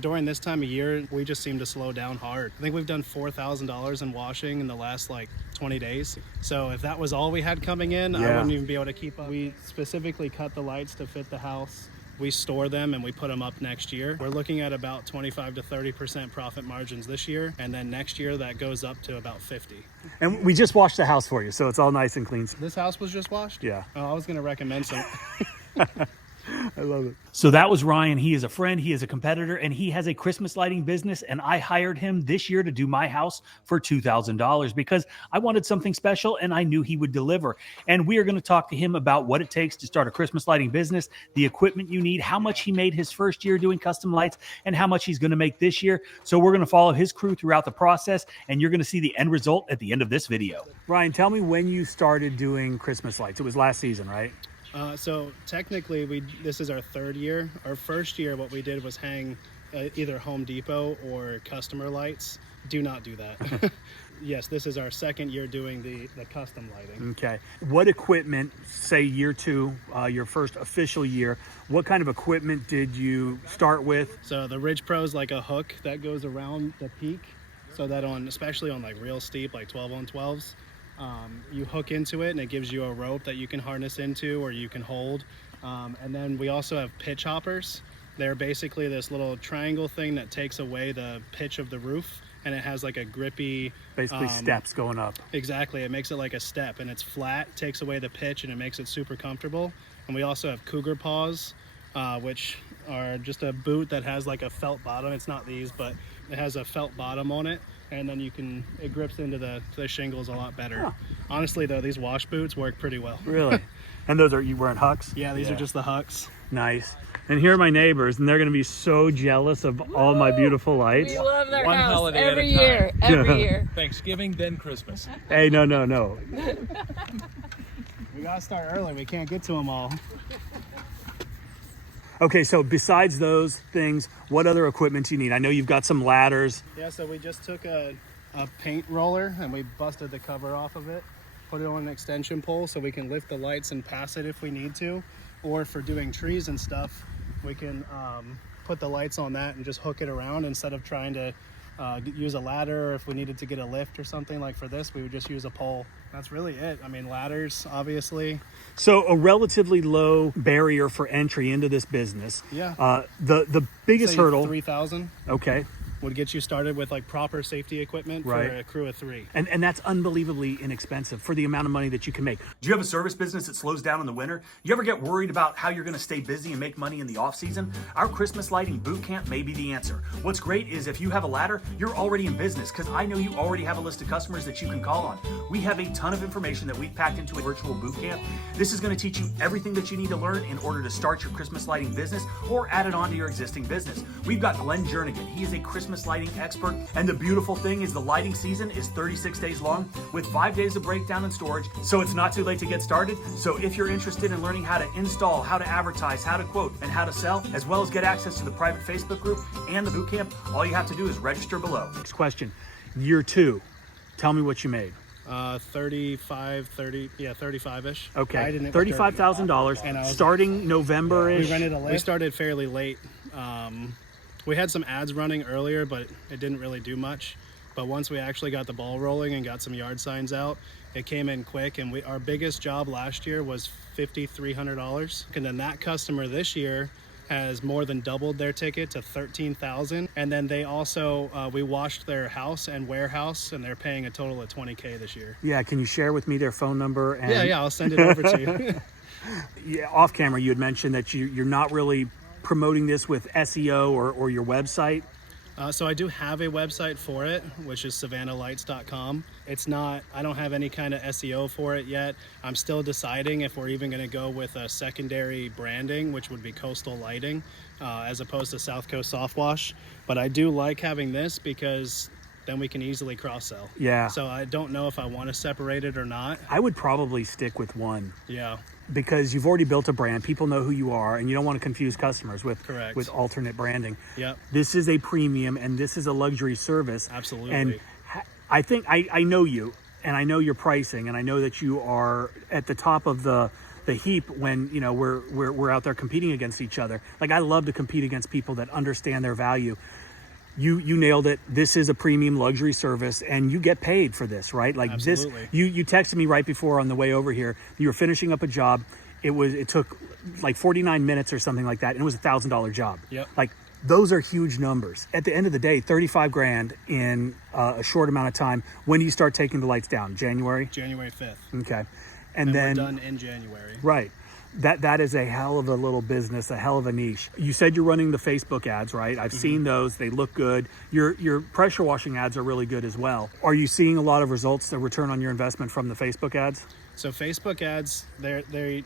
During this time of year, we just seem to slow down hard. I think we've done $4,000 in washing in the last 20 days. So if that was all we had coming in, I wouldn't even be able to keep up. We specifically cut the lights to fit the house. We store them and we put them up next year. We're looking at about 25 to 30% profit margins this year. And then next year that goes up to about 50. And we just washed the house for you, so it's all nice and clean. This house was just washed? Yeah. Oh, I was going to recommend some. I love it. So that was Ryan. He is a friend, he is a competitor, and he has a Christmas lighting business. And I hired him this year to do my house for $2,000 because I wanted something special and I knew he would deliver. And we are going to talk to him about what it takes to start a Christmas lighting business, the equipment you need, how much he made his first year doing custom lights, and how much he's going to make this year. So we're going to follow his crew throughout the process, and you're going to see the end result at the end of this video. Ryan, tell me when you started doing Christmas lights. It was last season, right? So technically, this is our third year. Our first year, what we did was hang either Home Depot or customer lights. Do not do that. Yes, this is our second year doing the custom lighting. Okay. What equipment, say year two, your first official year, what kind of equipment did you start with? So the Ridge Pro is like a hook that goes around the peak, so that especially on real steep, 12 on 12s, you hook into it and it gives you a rope that you can harness into or you can hold. And then we also have pitch hoppers. They're basically this little triangle thing that takes away the pitch of the roof, and it has a grippy... Basically steps going up. Exactly. It makes it like a step, and it's flat, takes away the pitch, and it makes it super comfortable. And we also have Cougar Paws, which are just a boot that has a felt bottom. It's not these, but it has a felt bottom on it. And then it grips into the shingles a lot better. Huh. Honestly, though, these wash boots work pretty well. Really? And those are, you wearing Hucks? Yeah, these are just the Hucks. Nice. And here are my neighbors, and they're going to be so jealous of all my beautiful lights. We love their One house holiday every at a year, time. every year. Thanksgiving, then Christmas. Hey, no. We got to start early. We can't get to them all. Okay, so besides those things, what other equipment do you need? I know you've got some ladders. Yeah, so we just took a paint roller and we busted the cover off of it, put it on an extension pole so we can lift the lights and pass it if we need to. Or for doing trees and stuff, we can put the lights on that and just hook it around instead of trying to use a ladder, or if we needed to get a lift or something for this, we would just use a pole. That's really it. I mean, ladders, obviously. So a relatively low barrier for entry into this business. Yeah. The biggest hurdle. 3,000. Okay. Would get you started with proper safety equipment for a crew of 3. And that's unbelievably inexpensive for the amount of money that you can make. Do you have a service business that slows down in the winter? You ever get worried about how you're going to stay busy and make money in the off season? Our Christmas lighting boot camp may be the answer. What's great is if you have a ladder, you're already in business, because I know you already have a list of customers that you can call on. We have a ton of information that we've packed into a virtual boot camp. This is going to teach you everything that you need to learn in order to start your Christmas lighting business or add it on to your existing business. We've got Glenn Jernigan. He is a Christmas lighting expert, and the beautiful thing is the lighting season is 36 days long with 5 days of breakdown and storage, so it's not too late to get started. So if you're interested in learning how to install, how to advertise, how to quote, and how to sell, as well as get access to the private Facebook group and the boot camp, all you have to do is register below. Next question. Year 2, tell me what you made. 35-ish. Okay, $35,000 starting November-ish. We started fairly late. We had some ads running earlier, but it didn't really do much. But once we actually got the ball rolling and got some yard signs out, it came in quick. And our biggest job last year was $5,300. And then that customer this year has more than doubled their ticket to $13,000. And then they also, we washed their house and warehouse, and they're paying a total of $20K this year. Yeah, can you share with me their phone number? And... Yeah, I'll send it over to you. Yeah, off camera, you had mentioned that you're not really promoting this with SEO or your website. So I do have a website for it, which is savannahlights.com. I don't have any kind of SEO for it yet. I'm still deciding if we're even going to go with a secondary branding, which would be Coastal Lighting, as opposed to South Coast Soft Wash. But I do like having this because then we can easily cross-sell. Yeah. So I don't know if I want to separate it or not. I would probably stick with one. Yeah. Because you've already built a brand, people know who you are, and you don't want to confuse customers with alternate branding. Yep. This is a premium, and this is a luxury service. Absolutely. And I think I know you, and I know your pricing, and I know that you are at the top of the the heap when, you know, we're out there competing against each other. Like, I love to compete against people that understand their value. You nailed it. This is a premium luxury service, and you get paid for this, right? Like, Absolutely. this, you texted me right before on the way over here. You were finishing up a job. It took like 49 minutes or something like that, and it was $1,000 job. Yep. Like, those are huge numbers. At the end of the day, 35 grand in a short amount of time. When do you start taking the lights down? January? January 5th. Okay. And then we're done in January. Right. That is a hell of a little business, a hell of a niche. You said you're running the Facebook ads, right? I've seen those. They look good. Your pressure washing ads are really good as well. Are you seeing a lot of results, the return on your investment from the Facebook ads? So Facebook ads, they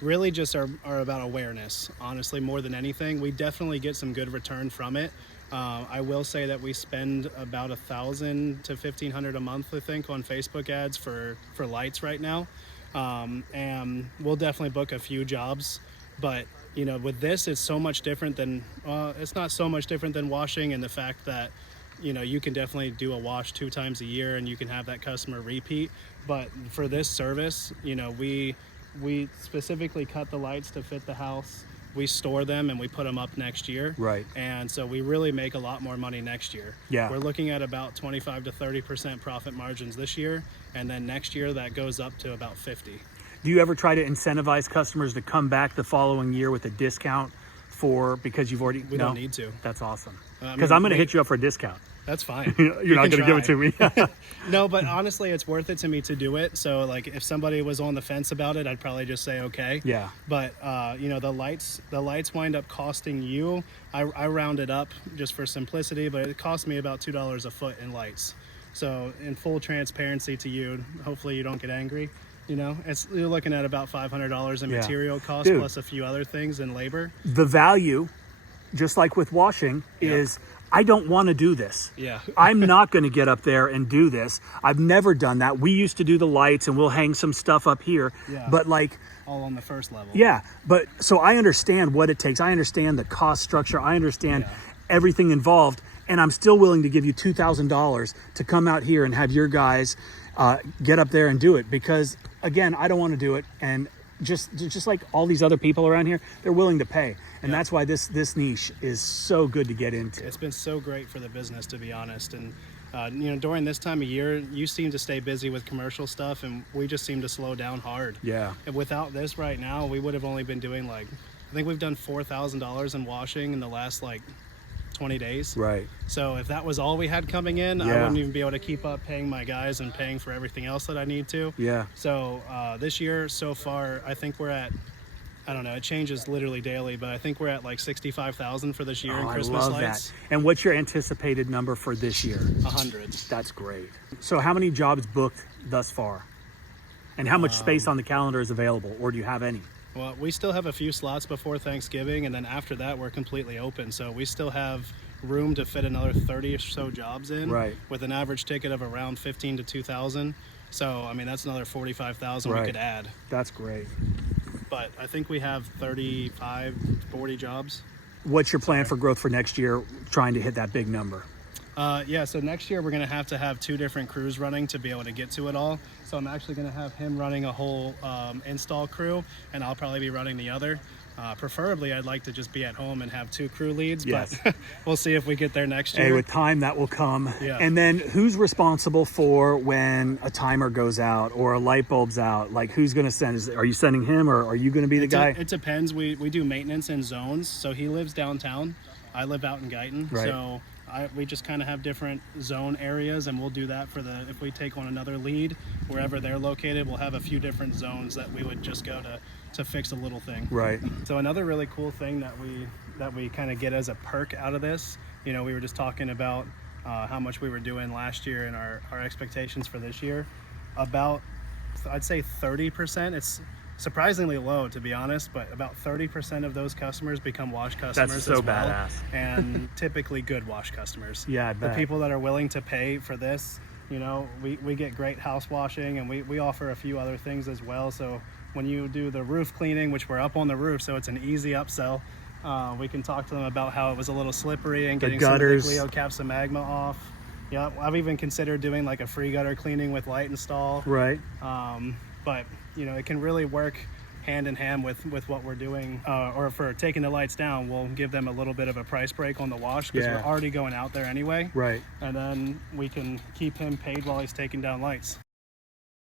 really just are about awareness, honestly, more than anything. We definitely get some good return from it. I will say that we spend about $1,000 to $1,500 a month, I think, on Facebook ads for lights right now. And we'll definitely book a few jobs, but you know, with this, it's so much different than, it's not so much different than washing, and the fact that, you know, you can definitely do a wash 2 times a year and you can have that customer repeat. But for this service, you know, we specifically cut the lights to fit the house. We store them and we put them up next year. Right. And so we really make a lot more money next year. Yeah. We're looking at about 25 to 30% profit margins this year. And then next year that goes up to about 50. Do you ever try to incentivize customers to come back the following year with a discount because you've already... We don't need to. That's awesome. I Because mean, I'm going to hit you up for a discount. That's fine. You're not going to give it to me. No, but honestly, it's worth it to me to do it. So like if somebody was on the fence about it, I'd probably just say, okay. Yeah. But you know, the lights wind up costing you, I round it up just for simplicity, but it cost me about $2 a foot in lights. So in full transparency to you, hopefully you don't get angry. You know, you're looking at about $500 in material cost, Dude, plus a few other things in labor. The value, just like with washing, is I don't want to do this. Yeah. I'm not going to get up there and do this. I've never done that. We used to do the lights and we'll hang some stuff up here. Yeah. But like, all on the first level. yeah. But so I understand what it takes. I understand the cost structure. I understand everything involved. And I'm still willing to give you $2,000 to come out here and have your guys get up there and do it. Because again, I don't want to do it. And just like all these other people around here, they're willing to pay. And that's why this niche is so good to get into. It's been so great for the business, to be honest. And you know, during this time of year, you seem to stay busy with commercial stuff, and we just seem to slow down hard. Yeah. And without this right now, we would have only been doing like, I think we've done $4,000 in washing in the last like 20 days. Right. So if that was all we had coming in, I wouldn't even be able to keep up paying my guys and paying for everything else that I need to. Yeah. So this year so far, I think we're at, I don't know, it changes literally daily, but I think we're at like 65,000 for this year in Christmas I love lights. that. And what's your anticipated number for this year? 100. That's great. So how many jobs booked thus far? And how much space on the calendar is available, or do you have any? Well, we still have a few slots before Thanksgiving, and then after that, we're completely open. So we still have room to fit another 30 or so jobs in, right, with an average ticket of around 15 to 2,000. So, I mean, that's another 45,000 we could add. That's great. But I think we have 35, 40 jobs. What's your plan for growth for next year, trying to hit that big number? Yeah, so next year we're going to have 2 different crews running to be able to get to it all. So I'm actually going to have him running a whole install crew, and I'll probably be running the other. Preferably, I'd like to just be at home and have 2 crew leads, but we'll see if we get there next year. Hey, with time, that will come. Yeah. And then who's responsible for when a timer goes out or a light bulb's out? Like, who's going to send? Are you sending him, or are you going to be the guy? It depends. We do maintenance in zones. So he lives downtown. I live out in Guyton. Right. So we just kind of have different zone areas, and we'll do that for if we take on another lead, wherever they're located, we'll have a few different zones that we would just go to fix a little thing. Right. So another really cool thing that we kind of get as a perk out of this, you know, we were just talking about how much we were doing last year and our expectations for this year. About, I'd say 30%. It's surprisingly low, to be honest, but about 30% of those customers become wash customers. That's so as well, badass. and typically good wash customers. Yeah, I bet. The people that are willing to pay for this, you know, we get great house washing, and we offer a few other things as well. So when you do the roof cleaning, which we're up on the roof, so it's an easy upsell, we can talk to them about how it was a little slippery and getting some of the Cleocapsa magma off. Yeah, I've even considered doing like a free gutter cleaning with light install. Right. But you know, it can really work hand in hand with what we're doing, or for taking the lights down, we'll give them a little bit of a price break on the wash because we're already going out there anyway. Right. And then we can keep him paid while he's taking down lights.